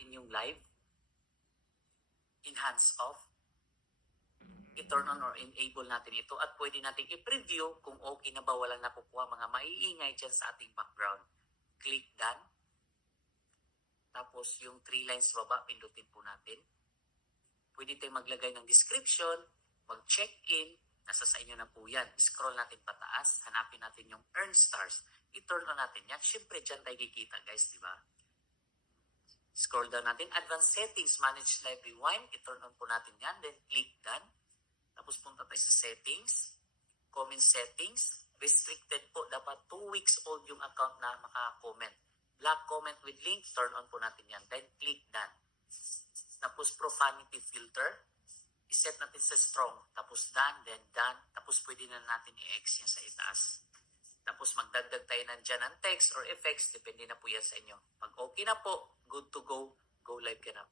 inyong live, enhance off, i-turn on or enable natin ito at pwede natin i-preview kung okay na ba walang nakukuha mga maiingay dyan sa ating background. Click done. Tapos yung 3 lines baba, pindutin po natin. Pwede tayong maglagay ng description, mag-check-in, nasa sa inyo na po yan. Scroll natin pataas, hanapin natin yung earn stars. I-turn on natin yan. Siyempre dyan tayo kikita guys, di ba? Scroll down natin, advanced settings, manage live rewind. I-turn on po natin yan, then click done. Tapos punta tayo sa settings, comment settings, restricted po, dapat 2 weeks old yung account na maka-comment. Black comment with link, turn on po natin yan, then click done. Tapos profanity filter, iset natin sa strong, tapos done, then done, tapos pwede na natin i-X yan sa itaas. Tapos magdagdag tayo nandyan ng text or effects, depende na po yan sa inyo. Pag okay na po, good to go, go live ka na po.